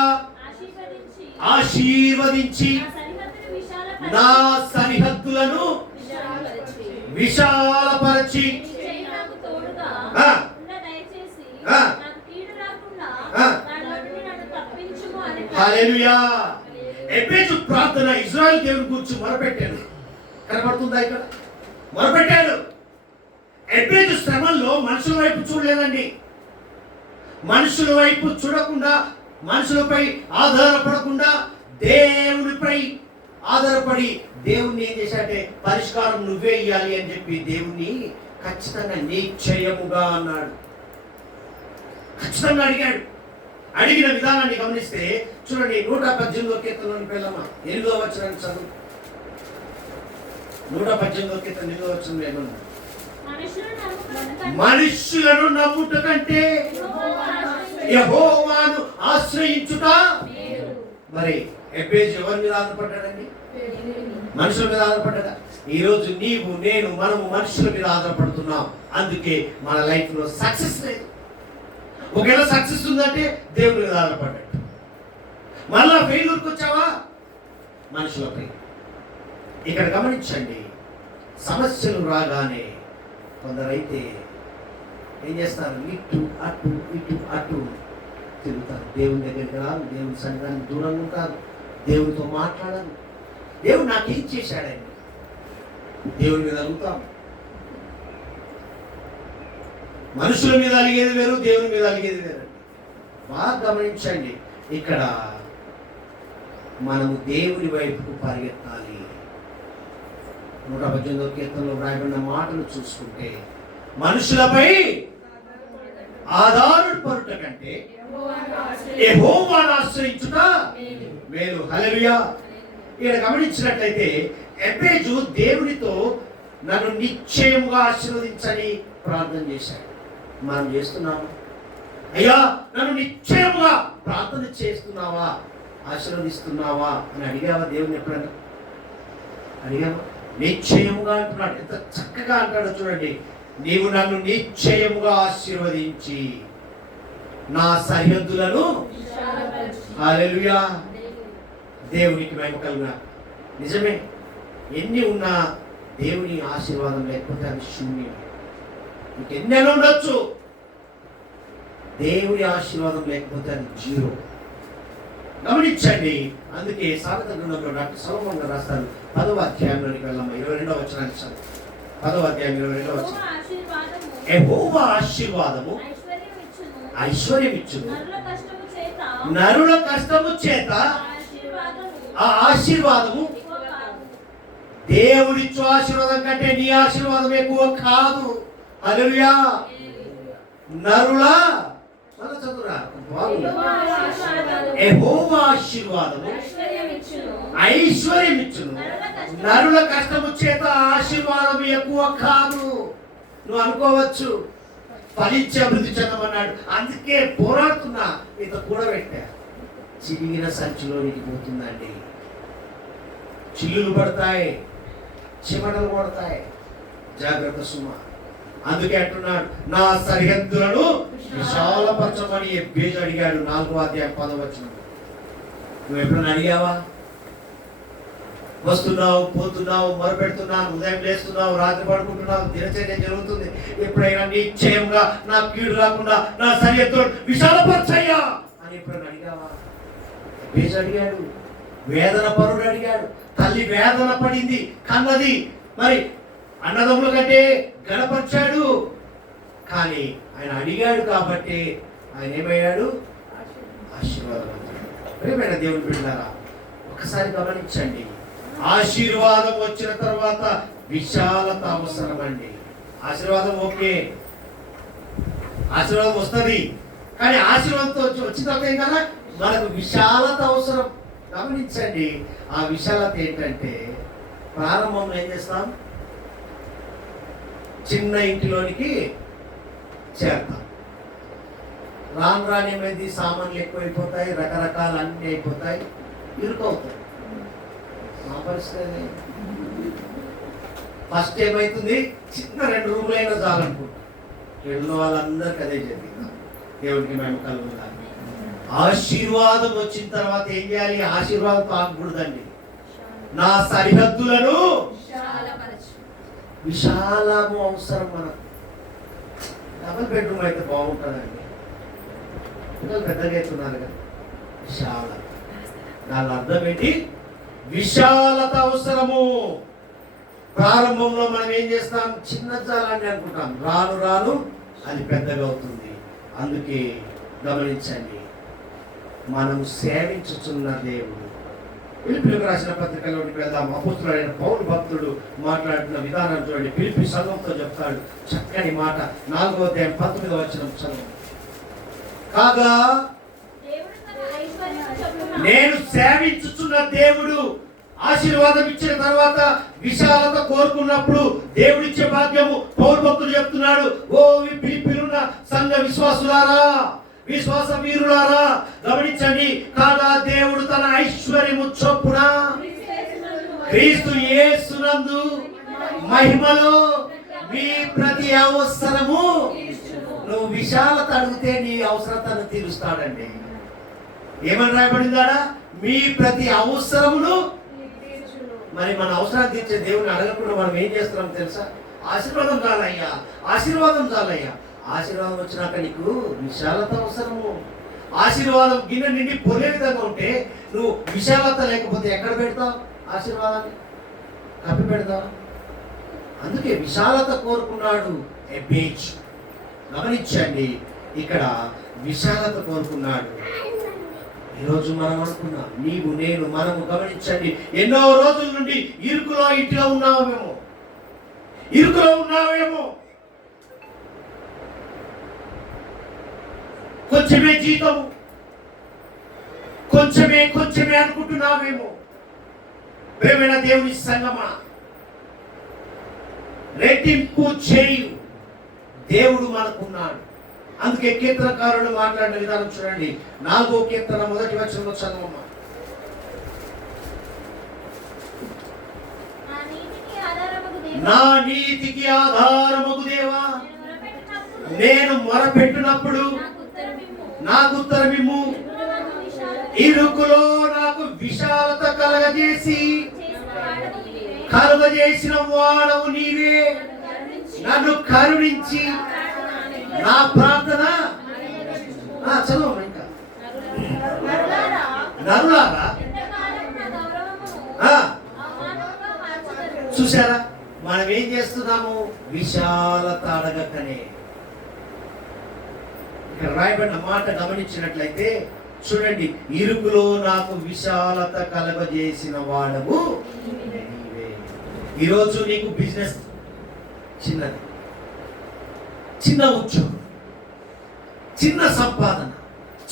ఆశీర్వదించి నా సరిహద్దులను విశాలపరచి హల్లెలూయా. ఎబ్బేజు ప్రార్థన ఇశ్రాయేలు దేవుని గురించి మొరపెట్టాడు. కనబడుతుందా ఇక్కడ? మొరపెట్టాడు. ఎబ్బేజు శ్రమల్లో మనుషుల వైపు చూడలేదండి. మనుషుల వైపు చూడకుండా, మనుషులపై ఆధారపడకుండా దేవునిపై ఆధారపడి దేవుణ్ణి ఏం చేశాడంటే పరిష్కారం నువ్వే ఇయ్యాలి అని చెప్పి దేవుణ్ణి ఖచ్చితంగా నిశ్చయముగా అన్నాడు. ఖచ్చితంగా అడిగాడు. అడిగిన విధానాన్ని గమనిస్తే చూడండి, 118వ కీర్తనలోకి వెళ్ళమ్మా, 8వ వచనాన్ని చదువు. 118వ కీర్తన 8వ వచనంలో ఏమన్నా, మనుష్యులను నమ్ముట కంటే యెహోవాను ఆశ్రయించుట. మరి ఎబ్బేజు ఎవరి మీద ఆధారపడ్డాడండి? మనుషుల మీద ఆధారపడ్డా. ఈరోజు నీవు నేను మనము మనుషుల మీద ఆధారపడుతున్నాం. అందుకే మన లైఫ్ లో సక్సెస్ లేదు. ఒకవేళ సక్సెస్ ఉందంటే దేవుని మీద ఆధారపడ్డాడు. మళ్ళా ఫెయిల్యూర్కి వచ్చావా? మనుషులపై. ఇక్కడ గమనించండి, సమస్యలు రాగానే కొందరైతే ఏం చేస్తారు, ఇటు అటు ఇటు అటు తిరుగుతారు. దేవుని దగ్గరికి రారు, దేవుని సన్నిధానికి దూరంగా ఉంటారు, దేవునితో మాట్లాడరు. దేవుడు నాకేం చేశాడని దేవుని మీద అడుగుతాం. మనుషుల మీద అలిగేది వేరు, దేవుని మీద అలిగేది వేరు. బాగా గమనించండి, ఇక్కడ మనము దేవుని వైపుకు పరిగెత్తాలి. 118వ కీర్తనలో వ్రాయబడిన మాటలు చూసుకుంటే, మనుషులపై ఆధారపడుట కంటే యెహోవాను ఆశ్రయించుట మేలు. హల్లెలూయా. ఇక్కడ గమనించినట్లయితే ఎబ్బేజు దేవునితో నన్ను నిశ్చయముగా ఆశీర్వదించని ప్రార్థన చేశాడు. మనం చేస్తున్నాము, అయ్యా నన్ను నిశ్చయముగా ప్రార్థన చేస్తున్నావా, ఆశీర్వదిస్తున్నావా అని అడిగావా? దేవుని ఎప్పుడన్నా అడిగావా? నిశ్చయముగా అంటున్నాడు. ఎంత చక్కగా అంటాడో చూడండి, నీవు నన్ను నిశ్చయముగా ఆశీర్వదించి నా సరిహద్దులను. హల్లెలూయా. దేవునికి మహిమ కలుగునా. నిజమే, ఎన్ని ఉన్నా దేవుని ఆశీర్వాదం లేకపోతే అది శూన్యం. నీకు ఎన్నెన్నో ఉండొచ్చు, దేవుని ఆశీర్వాదం లేకపోతే అది జీరో. గమనించండి, అందుకే సామెత గ్రంథంలో డాక్టర్ సొలొమోన్ గారు రాస్తారు, 10వ అధ్యాయంలోనికి వెళ్ళాము, 22వ వచనానికి చదువు. 10వ అధ్యాయం 22వ వచనం, యెహోవా ఆశీర్వాదము ఐశ్వర్యమిచ్చును, నరుల కష్టము చేత ఆ ఆశీర్వాదము. దేవుడిచ్చు ఆశీర్వాదం కంటే నీ ఆశీర్వాదం ఎక్కువ కాదు. హల్లెలూయా. నరుల చదువురా, యెహోవా ఆశీర్వాదము ఐశ్వర్యమిచ్చును, నరుల కష్టము చేత ఆశీర్వాదం ఎక్కువ కాదు. నువ్వు అనుకోవచ్చు ఫలించి అభివృద్ధి చెందమన్నాడు, అందుకే పోరాడుతున్నా, ఇంత కూడబెట్టా. చిరిగిన సంచిలోనికి పోతుందండి, చిల్లులు పడతాయి, చిమటలు పడతాయి. జాగ్రత్త సుమ. అందుకే అంటున్నాడు, నా సరిహద్దులను విశాలపరచమని ఎబ్బేజు అడిగాడు. 4వ అధ్యాయం 10వ వచనం. నువ్వు ఎప్పుడైనా అడిగావా? వస్తున్నావు, పోతున్నావు, మొరపెడుతున్నావు, ఉదయం లేస్తున్నావు, రాత్రి పడుకుంటున్నావు, దినచర్య జరుగుతుంది. ఎప్పుడైనా నిశ్చయంగా నా కీడు రాకుండా నా సరిహద్దులు విశాలపరచయ్యా అని ఎప్పుడైనా అడిగావా? ఎబ్బేజు అడిగాడు. వేదన పరుడు అడిగాడు. తల్లి వేదన పడింది, కన్నది. మరి అన్నదమ్ముల కంటే గణపరిచాడు. కానీ ఆయన అడిగాడు కాబట్టి ఆయన ఏమయ్యాడు? ఆశీర్వాదవంతుడు. ప్రియమైన దేవుని బిడ్డలారా, ఒకసారి గమనించండి, ఆశీర్వాదం వచ్చిన తర్వాత విశాలత అవసరం అండి. ఆశీర్వాదం ఓకే, ఆశీర్వాదం వస్తుంది, కానీ ఆశీర్వాదంతో వచ్చిన తర్వాత ఏం కదా, మనకు విశాలత అవసరం. గమనించండి, ఆ విశాలత ఏంటంటే, ప్రారంభంలో ఏం చేస్తాం, చిన్న ఇంటిలోనికి చేరతాం. రాను రాని ఏమైంది, సామాన్లు ఎక్కువైపోతాయి, రకరకాలు అన్నీ అయిపోతాయి, ఇరుకవుతాయి. మా పరిస్థితి ఫస్ట్ ఏమవుతుంది, చిన్న 2 రూములైనా చాలనుకుంటాం. వెళ్ళిన వాళ్ళందరికీ అదే జరిగింది. దేవుడికి మేము కలుగుతాం. ఆశీర్వాదం వచ్చిన తర్వాత ఏం చేయాలి? ఆశీర్వాదం తాగకూడదండి. నా సరిహద్దులను విశాలము అవసరం. మనకు డబుల్ బెడ్రూమ్ అయితే బాగుంటుందండి. పిల్లలు పెద్దగా అవుతున్నారు కదా, విశాల. దాని అర్థం ఏంటి? విశాలత అవసరము. ప్రారంభంలో మనం ఏం చేస్తాం, చిన్న చాలని అనుకుంటాం, రాను రాను అది పెద్దగా అవుతుంది. అందుకే గమనించండి, మనము సేవించుచున్న దేవుడు ఫిలిప్పీయులకు రాసిన పత్రికలోకి వెళ్దాం. అపోస్తలుడైన పౌలు భక్తుడు మాట్లాడుతున్న విధానం చూడండి. ఫిలిప్పీ సంఘంతో చెప్తాడు చక్కని మాట. 4వ అధ్యాయం 19వ వచనం చదువు. కాగా నేను సేవించుచున్న దేవుడు ఆశీర్వాదం ఇచ్చిన తర్వాత విశాలత కోరుకున్నప్పుడు దేవుడిచ్చే భాగ్యము పౌరు భక్తులు చెప్తున్నాడు. ఓ ఫిలిప్పీయులున్న సంఘ విశ్వాసులారా, విశ్వాస వీరులారా గమనించండి. కాగా దేవుడు తన ఐశ్వర్యము చొప్పున క్రీస్తు యేసునందు మహిమలో మీ ప్రతి అవసరము, నువ్వు విశాలత అడిగితే నీ అవసరతను తీరుస్తాడండి. ఏమని రాయబడిందాడా? మీ ప్రతి అవసరమును. మరి మన అవసరాన్ని తీర్చే దేవుని అడగకుండా మనం ఏం చేస్తున్నాం తెలుసా? ఆశీర్వాదం చాలయ్యా, ఆశీర్వాదం చాలయ్యా. ఆశీర్వాదం వచ్చినాక నీకు విశాలత అవసరము. ఆశీర్వాదం గిన్నె నిండి పొరే విధంగా ఉంటే నువ్వు విశాలత లేకపోతే ఎక్కడ పెడతావు? ఆశీర్వాదాన్ని కప్పి పెడతావు. అందుకే విశాలత కోరుకున్నాడు ఎబ్బేజ్. గమనించండి, ఇక్కడ విశాలత కోరుకున్నాడు. ఈరోజు మనం అనుకున్నాం, నీవు నేను మనము గమనించండి, ఎన్నో రోజుల నుండి ఇరుకులో ఇంటిలో ఉన్నావేమో, కొంచెమే జీతం, కొంచెమే అనుకుంటున్నావేమో. ప్రేమైన దేవుని సంగమా, రెట్టింపు చేయు దేవుడు మనకున్నాడు. అందుకే కీర్తనకారుడు మాట్లాడిన విధానం చూడండి. 4వ కీర్తన 1వ వచనంలో చదవమ్మా. నా నీతికి ఆధారమగు దేవా, నేను మొరపెట్టినప్పుడు నాకు ఉత్తరమిమ్ము. ఇరుకులో నాకు విశాలత కలుగజేసిన వాడవు నీవే. నన్ను కరుణించి నా ప్రార్థన చదువు. ఇంకా నరులారా, చూసారా మనం ఏం చేస్తున్నాము? విశాలత అడగకనే. ఇక్కడ రాయబడిన మాట గమనించినట్లయితే చూడండి, ఇరుకులో నాకు విశాలత కలగజేసిన వాడవు నీవే. ఈరోజు నీకు బిజినెస్ చిన్నది, చిన్న ఉద్యోగం, చిన్న సంపాదన,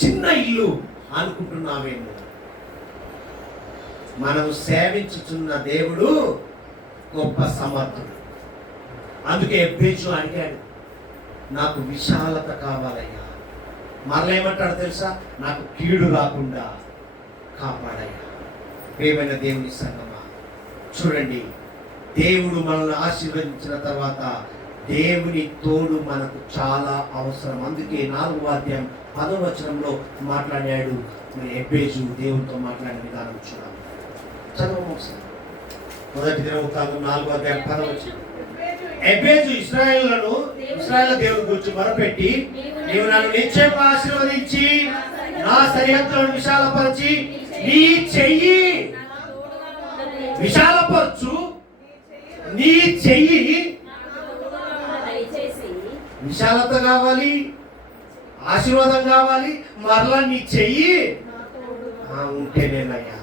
చిన్న ఇల్లు అనుకుంటున్నావేమో. మనము సేవించుతున్న దేవుడు గొప్ప సమర్థుడు. అందుకే ఎబ్బేజు అడిగాడు, నాకు విశాలత కావాలయ్యా. మరలేమంటాడు తెలుసా? నాకు కీడు రాకుండా కాపాడయ్యా. ప్రియమైన దేవుని సంగమా, చూడండి, దేవుడు మనల్ని ఆశీర్వదించిన తర్వాత దేవుని తోడు మనకు చాలా అవసరం. అందుకే 4వ అధ్యాయం 10వ వచనంలో మాట్లాడాడు ఎబ్బేజు. దేవునితో మాట్లాడిన విధానం చూడాలి. చదువు ఒకసారి. 1 దినవృత్తాంతం 4వ అధ్యాయం 10వ వచనం. ఎబ్బేజు ఇశ్రాయేలు దేవుని గురించి మొరపెట్టి, నీవు నన్ను నిశ్చయంగా ఆశీర్వదించి నా సరిహద్దులను విశాలపరిచి నీ చెయ్యి విశాలపరచు, నీ చెయ్యి. విశాలత కావాలి, ఆశీర్వాదం కావాలి, మరలా నీ చెయ్యి ఉంటేనేనయ్యా.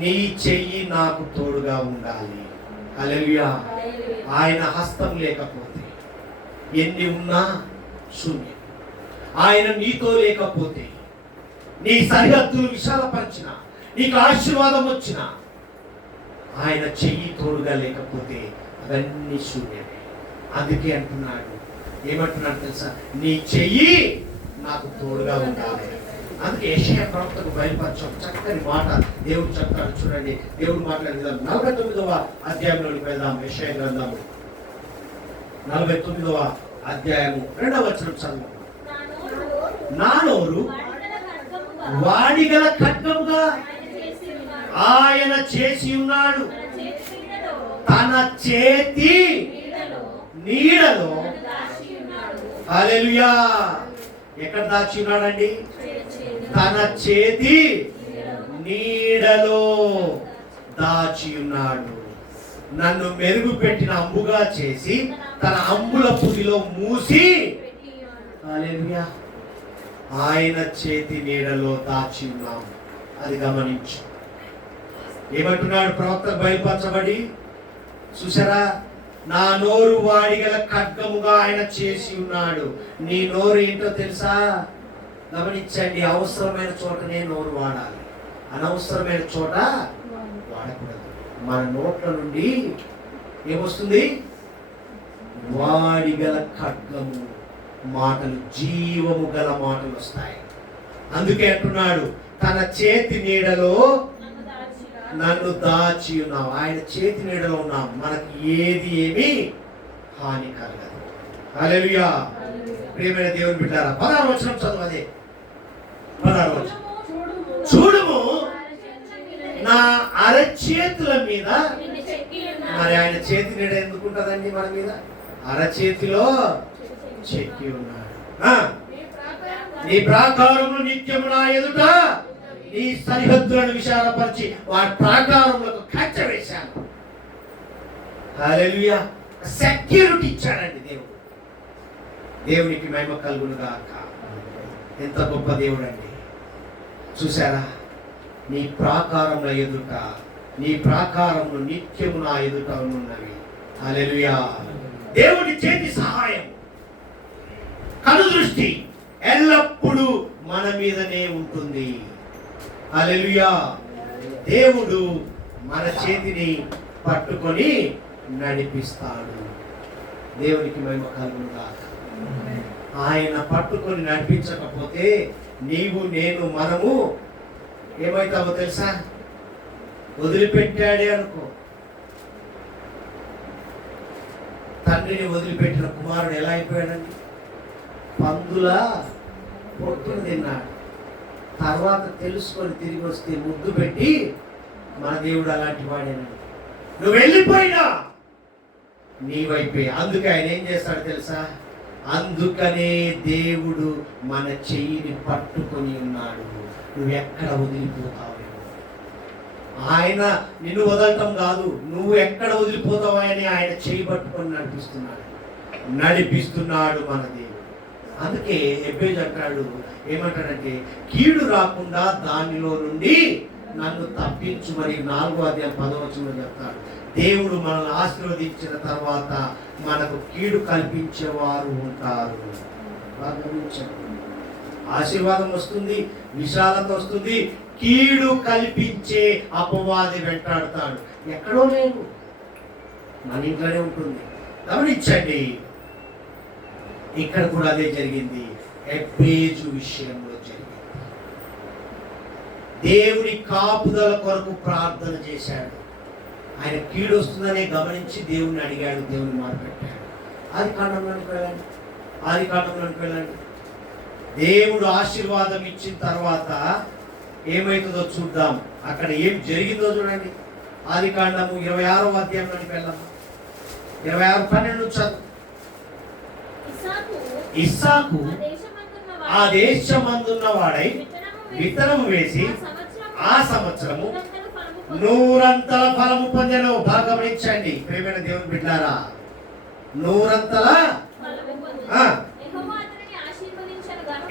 నీ చెయ్యి నాకు తోడుగా ఉండాలి. హల్లెలూయా. ఆయన హస్తం లేకపోతే ఎన్ని ఉన్నా శూన్యం. ఆయన నీతో లేకపోతే, నీ సరిహద్దులు విశాలపరిచిన, నీకు ఆశీర్వాదం వచ్చిన, ఆయన చెయ్యి తోడుగా లేకపోతే అవన్నీ శూన్యమే. అందుకే అంటున్నాడు, ఏమంటున్నాడు తెలుసా? నీ చెయ్యి నాకు తోడుగా ఉండాలి. అందుకే యెషయా ప్రవక్తకు బయలుపరచం చక్కని మాట దేవుడు చెప్తాడు. చూడండి, దేవుడు మాట్లాడేదాం. 49వ అధ్యాయంలోకి వెళ్దాం. యెషయా గ్రంథము 49వ అధ్యాయము 2వ వచనం చదువు. నా నోరు వాడిగల ఖడ్గముగా ఆయన చేసి ఉన్నాడు, తన చేతి నీడలో. హల్లెలూయా. ఎక్కడ దాచి ఉన్నాడండి? తన చేతి నీడలో దాచి ఉన్నాడు. నన్ను మెరుగు పెట్టిన అంబుగా చేసి తన అంబుల పుదిలో మూసి. హల్లెలూయా. ఆయన చేతి నీడలో దాచి ఉన్నాం. అది గమనించు. ఏమంటున్నాడు ప్రవక్త బయలుపరచబడి? చూసారా, నా నోరు వాడిగల ఖడ్గముగా ఆయన చేసి ఉన్నాడు. నీ నోరు ఏంటో తెలుసా? గమనించండి, అవసరమైన చోటనే నోరు వాడాలి, అనవసరమైన చోట వాడకూడదు. మన నోట్ల నుండి ఏమొస్తుంది? వాడిగల ఖడ్గము మాటలు, జీవము గల మాటలు వస్తాయి. అందుకే అంటున్నాడు, తన చేతి నీడలో నన్ను దాచి ఉన్నావు. ఆయన చేతి నీడలో ఉన్నాం, మనకి ఏమీ హాని కలగదు. హల్లెలూయా. ప్రియమైన దేవుని బిడ్డారా, 16వ వచనం చదువు. అదే 16వ వచనం. చూడుము, నా అరచేతుల మీద. మరి ఆయన చేతి నీడ ఎందుకు ఉంటుందండి మన మీద? అరచేతిలో చెక్కి ఉన్నాడు. నీ ప్రాకారము నిత్యము నా ఎదుట నీ సరిహద్దులను విశాలపరిచి వాటి ప్రాకారములకు కంచె వేశాను. హల్లెలూయా. సెక్యూరిటీ ఇచ్చాడండి దేవుడు. దేవునికి మహిమ కలుగును గాక. ఎంత గొప్ప దేవుడు అండి. చూసారా, నీ ప్రాకారముల ఎదుట, నీ ప్రాకారములు నిత్యము నా ఎదుట ఉన్నవి. హల్లెలూయా. దేవుడి చేతి సహాయం, కనుదృష్టి ఎల్లప్పుడూ మన మీదనే ఉంటుంది. హల్లెలూయా. దేవుడు మన చేతిని పట్టుకొని నడిపిస్తాడు. దేవునికి మహిమ కలుగును గాక. ఆయన పట్టుకొని నడిపించకపోతే నీవు, నేను, మనము ఏమైతావో తెలుసా? వదిలిపెట్టాడే అనుకో. తండ్రిని వదిలిపెట్టిన కుమారుడు ఎలా అయిపోయాడండి? పందులా పొట్టును తిన్నాడు. తర్వాత తెలుసుకొని తిరిగి వస్తే ముద్దు పెట్టి, మన దేవుడు అలాంటి వాడేనండి. నువ్వు వెళ్ళిపోయినా నీ వైపే. అందుకే ఆయన ఏం చేస్తాడు తెలుసా? అందుకనే దేవుడు మన చెయ్యిని పట్టుకొని ఉన్నాడు. నువ్వు ఎక్కడ వదిలిపోతావు? ఆయన నిన్ను వదలటం కాదు, నువ్వు ఎక్కడ వదిలిపోతావు అని ఆయన చెయ్యి పట్టుకొని నడిపిస్తున్నాడు మన దేవుడు. అందుకే ఎబ్బేజు అంటాడు, ఏమంటాడంటే, కీడు రాకుండా దానిలో నుండి నన్ను తప్పించు. మరి 4వ అధ్యాయం 10వ వచనంలో చెప్తాడు, దేవుడు మనల్ని ఆశీర్వదించిన తర్వాత మనకు కీడు కల్పించేవారు ఉంటారు. ఆశీర్వాదం వస్తుంది, విశాలత వస్తుంది, కీడు కల్పించే అపవాది వెంటాడుతాడు. ఎక్కడో లేదు, మన ఇంట్లోనే ఉంటుంది. గమనించండి, ఇక్కడ కూడా అదే జరిగింది. ఎబ్బేజు విషయంలో జరిగింది. దేవుని కాపుదల కొరకు ప్రార్థన చేశాడు. ఆయన కీడు వస్తుందనే గమనించి దేవుణ్ణి అడిగాడు, దేవుని మాట పెట్టాడు. ఆదికాండంలోకి వెళ్ళండి. దేవుడు ఆశీర్వాదం ఇచ్చిన తర్వాత ఏమవుతుందో చూద్దాం. అక్కడ ఏం జరిగిందో చూడండి. ఆదికాండము 26వ అధ్యాయంలోకి వెళ్దాం. 26:12 చదువు. ఇస్సాకు ఆ దేశమందున్న వాడై విత్తనము వేసి ఆ సంవత్సరము 100 ఫలము పొందెను. బాగా గమనించండి ప్రియమైన దేవుని బిడ్డలారా, 100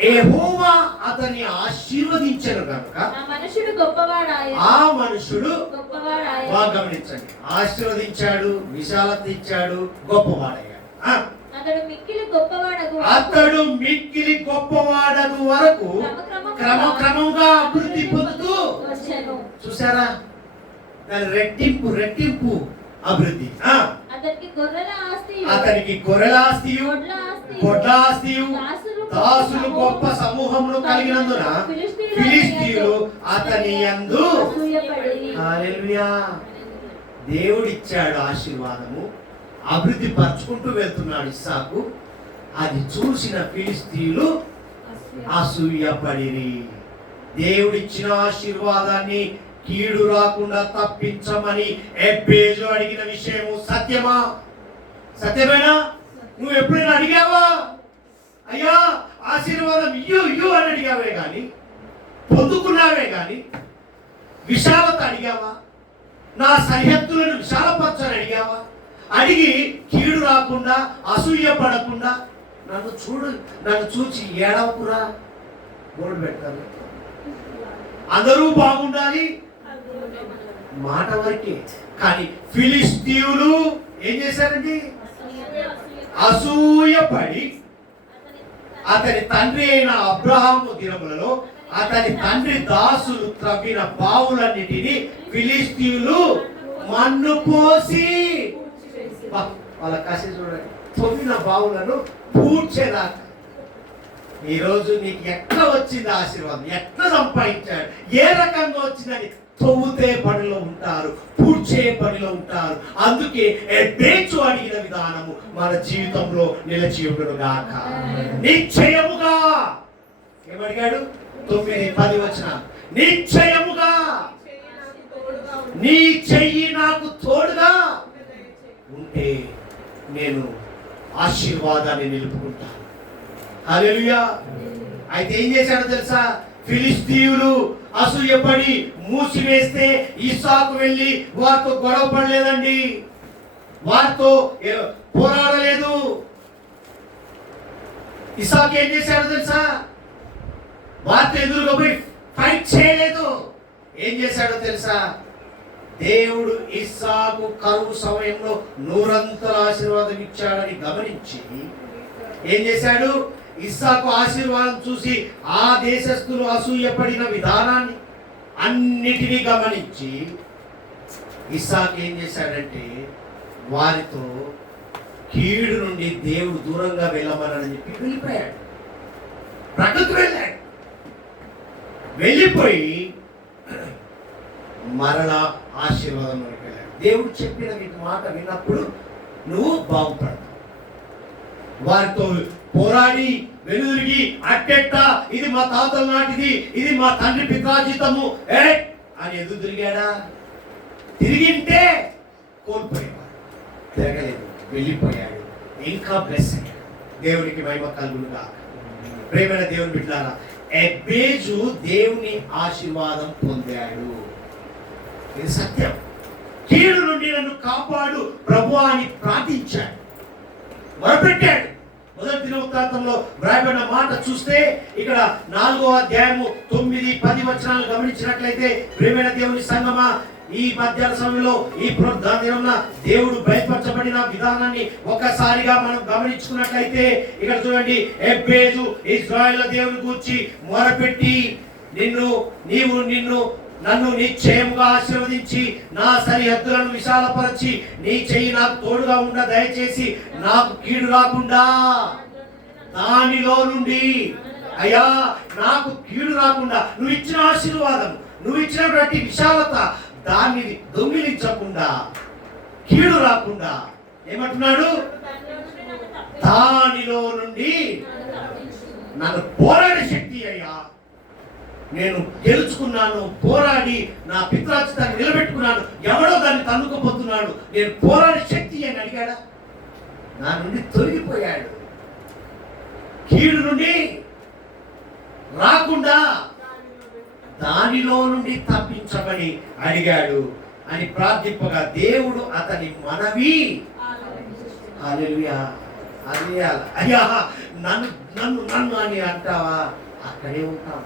యెహోవా అతన్ని ఆశీర్వదించెను గనుక ఆ మనుషుడు బాగా గమనించండి, ఆశీర్వదించాడు, విశాలత ఇచ్చాడు, గొప్పవాడయ్యాడు. అతడు మిక్కిలి గొప్పవాడగు వరకు క్రమక్రమంగా అభివృద్ధి పొందుతూ. చూసారా, రెట్టింపు అభివృద్ధి. అతనికి గొర్రెల ఆస్తియు గొడ్ల ఆస్తియు దాసులు గొప్ప సమూహమును కలిగినందున ఫిలిష్తీయులు అతని యందు. హల్లెలూయా. దేవుడిచ్చాడు ఆశీర్వాదము, అభివృద్ధి పరుచుకుంటూ వెళ్తున్నాడు ఇస్సాకు. అది చూసిన ఫిలిష్తీయులు అసూయపడిరి. దేవుడిచ్చిన ఆశీర్వాదాన్ని కీడు రాకుండా తప్పించమని ఎబ్బేజు అడిగిన విషయము సత్యమా? సత్యమేనా? నువ్వు ఎప్పుడైనా అడిగావా? అయ్యా ఆశీర్వాదం ఇయ్యు అని అడిగావే కానీ, పొందుకున్నావే కానీ విశాలత అడిగావా? నా సరిహద్దులను విశాలపరచని అడిగావా? అడిగి కీడు రాకుండా, అసూయ పడకుండా, నన్ను చూచి ఏడవకురా బోర్డు పెట్టాలి, అందరూ బాగుండాలి, మాట వరకే. కానీ ఫిలిస్తీయులు ఏం చేశారండి? అసూయపడి అతని తండ్రి అయిన అబ్రహాము దినములలో అతని తండ్రి దాసులు త్రవ్విన బావులన్నిటిని ఫిలిస్తీయులు మన్ను పోసి, వాళ్ళ కాసి చూడండి, తవ్విన బావులను పూడ్చేదాకా. ఈరోజు నీకు ఎట్లా వచ్చింది ఆశీర్వాదం, ఎట్లా సంపాదించాడు, ఏ రకంగా వచ్చిందని తవ్వుతే పనిలో ఉంటారు, పూడ్చే పనిలో ఉంటారు. అందుకే ఎబ్బేచు అడిగిన విధానము మన జీవితంలో నిలిచి ఉండడు గాక. నిశ్చయముగా ఏమడిగాడు? 9-10 వచనాలు. నిశ్చయముగా నీ చెయ్యి నాకు తోడుగా ఉంటే నేను ఆశీర్వాదాన్ని నిలుపుకుంటాను. హల్లెలూయా. అయితే ఏం చేశాడో తెలుసా? ఫిలిస్తీయులు అసూయపడి మూసివేస్తే ఇస్సాకు వెళ్ళి వారితో గొడవ పడలేదండి, వారితో పోరాడలేదు. ఇస్సాకు ఏం చేశాడో తెలుసా? వారితో ఎదురుగా పోయి ఫైట్ చేయలేదు. ఏం చేశాడో తెలుసా? దేవుడు ఇస్సాకు కరువు సమయంలో 100 ఆశీర్వాదం ఇచ్చాడని గమనించి ఏం చేశాడు? ఇస్సాకు ఆశీర్వాదం చూసి ఆ దేశస్థులు అసూయపడిన విధానాన్ని అన్నిటినీ గమనించి ఇస్సాకు ఏం చేశాడంటే వారితో కీడు నుండి దేవుడు దూరంగా వెళ్ళమని చెప్పి వెళ్ళిపోయాడు. ప్రకృతి వెళ్ళాడు. వెళ్ళిపోయి మరలా ఆశీర్వాదంలోకి వెళ్ళాడు. దేవుడు చెప్పిన వీటి మాట విన్నప్పుడు నువ్వు బాగుపడతావు. వారితో పోరాడి వెనుదిరిగి అట్టెట్ట ఇది మా తాతల నాటిది, ఇది మా తండ్రి పితాజీతము అని ఎదురు తిరిగాడా? తిరిగింటే కోల్పోయేవాడు. తిరగలేదు, వెళ్ళిపోయాడు. ఇంకా బ్లెస్ అయ్యాడు. దేవునికి మహిమ కలుగునుగా. ప్రేమైన దేవుని బిడ్డలారా, ఎబ్బేజు దేవుని ఆశీర్వాదం పొందాడు. ఇది సత్యం. కీడు నుండి నన్ను కాపాడు ప్రభువా అని ప్రార్థించాడు, మొరపెట్టాడు. మొదటి దినవృత్తాంతంలో వ్రాయబడిన మాట చూస్తే ఇక్కడ 4వ అధ్యాయము 9-10 వచనాలు గమనించినట్లయితే, ప్రియమైన దేవుని సంగమా, ఈ మధ్యాహ్న సమయంలో ఈ పునరుద్ధానంలో దేవుడు బయలుపరచబడిన విధానాన్ని ఒక్కసారిగా మనం గమనించుకున్నట్లయితే ఇక్కడ చూడండి, ఎబ్బేజు ఇశ్రాయేలు దేవుని గూర్చి మొరపెట్టి నన్ను నిశ్చయముగా ఆశీర్వదించి నా సరిహద్దులను విశాలపరచి నీ చెయ్యి నాకు తోడుగా ఉండ దయచేసి నాకు కీడు రాకుండా దానిలో నుండి, అయ్యా నాకు కీడు రాకుండా నువ్వు ఇచ్చిన ఆశీర్వాదం, నువ్వు ఇచ్చినటువంటి విశాలత దాన్ని దొంగిలించకుండా, కీడు రాకుండా ఏమంటున్నాడు? దానిలో నుండి నన్ను పోరాడే శక్తి అయ్యా, నేను గెలుచుకున్నాను, పోరాడి నా పిత్రాచితాన్ని నిలబెట్టుకున్నాను, ఎవడో దాన్ని తన్నుకుపోతున్నాడు, నేను పోరాడే శక్తి అని అడిగాడా? నా నుండి తొలగిపోయాడు. కీడు నుండి రాకుండా దానిలో నుండి తప్పించమని అడిగాడు అని ప్రార్థింపగా దేవుడు అతని మనవి హల్లెలూయా అయ్యా నన్ను నన్ను నన్ను అని అంటావా? అక్కడే ఉంటావు.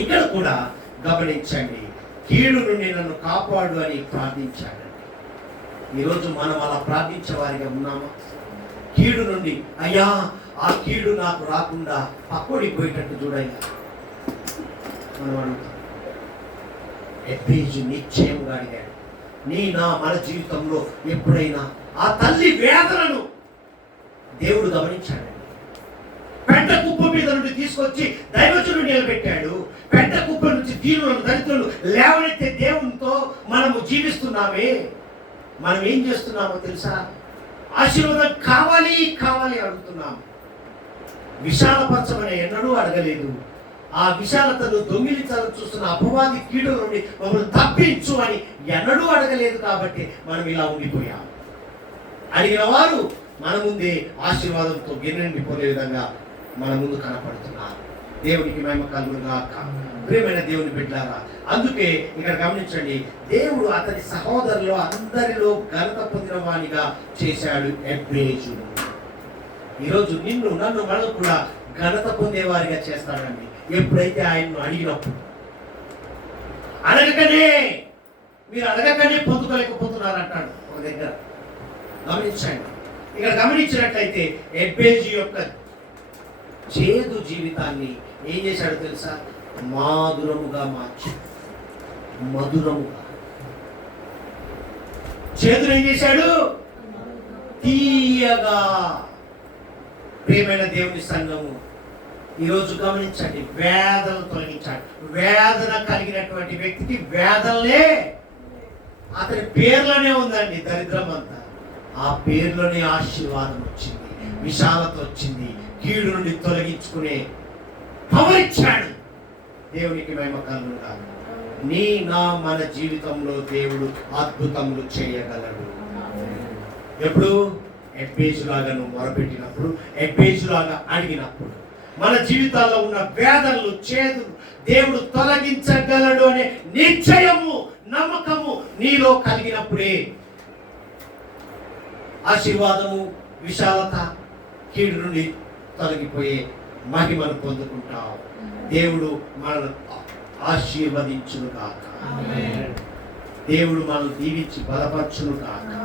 ఇక్కడ కూడా గమనించండి, కీడు నుండి నన్ను కాపాడు అని ప్రార్థించాడండి. ఈరోజు మనం అలా ప్రార్థించే వారిగా ఉన్నామా? కీడు నుండి, అయ్యా ఆ కీడు నాకు రాకుండా పక్కోడికి పోయేటట్టు చూడయ్యా మనం అడుగుతాం. ఎబ్బేజు నిశ్చయంగా అడిగాడు. మన జీవితంలో ఎప్పుడైనా ఆ తల్లి వేదనను దేవుడు గమనించాడండి. పెంట కుప్ప మీద నుండి తీసుకొచ్చి దైవజనుడు నిలబెట్టాడు. పెంట కుప్ప నుంచి దీనులను దళితులను లేవనెత్తే దేవునితో మనము జీవిస్తున్నామే. మనం ఏం చేస్తున్నామో తెలుసా? ఆశీర్వాదం కావాలి కావాలి అడుగుతున్నాము. విశాలపరచమని ఎన్నడూ అడగలేదు. ఆ విశాలతను దొంగిలించాలని చూస్తున్న అపవాది కీడు నుండి మమ్మల్ని తప్పించు అని ఎన్నడూ అడగలేదు. కాబట్టి మనం ఇలా ఉండిపోయాం. అడిగిన వారు మన ముందే ఆశీర్వాదంతో గిన్నెండిపోయే విధంగా మన ముందు కనపడుతున్నారు. దేవునికి మహిమ కలుగునుగాక. ప్రియమైన దేవుని బిడ్డలారా, అందుకే ఇక్కడ గమనించండి, దేవుడు అతని సహోదరులు అందరిలో ఘనత పొందిన వానిగా చేశాడు ఎబ్బేజు. ఈరోజు నిన్ను నన్ను మనం కూడా ఘనత పొందేవారిగా చేస్తాడండి. ఎప్పుడైతే ఆయన్ను అడిగినప్పుడు, అడగకనే మీరు అడగకనే పొందుకోలేకపోతున్నారు అంటాడు ఒక దగ్గర. గమనించండి. ఇక్కడ గమనించినట్లయితే ఎబ్బేజు యొక్క చేదు జీవితాన్ని ఏం చేశాడో తెలుసా? మాధురముగా మార్చి, మధురముగా. చేదును ఏం చేశాడు? తీయగా. ప్రియమైన దేవుని సంఘము, ఈరోజు గమనించండి, వేదన తొలగించాడు. వేదన కలిగినటువంటి వ్యక్తికి వేదనలే అతని పేర్లోనే ఉందండి దరిద్రం అంతా. ఆ పేర్లోనే ఆశీర్వాదం వచ్చింది, విశాలత వచ్చింది, కీడు నుండి తొలగించుకునే పవర్ ఇచ్చాడు. దేవునికి మహిమ కలుగును గాక. నీ నా మన జీవితంలో దేవుడు అద్భుతములు చేయగలడు. ఎప్పుడు? ఎబ్బేజులాగా నువ్వు మొరపెట్టినప్పుడు, ఎబ్బేజులాగా అడిగినప్పుడు. మన జీవితాల్లో ఉన్న వేదనలు, చేదులు దేవుడు తొలగించగలడు అనే నిశ్చయము, నమ్మకము నీలో కలిగినప్పుడే ఆశీర్వాదము, విశాలత, కీడు నుండి తొలగిపోయే మహిమను పొందుకుంటావు. దేవుడు మనల్ని ఆశీర్వదించును కాక. దేవుడు మనల్ని దీవించి బలపరచును కాక.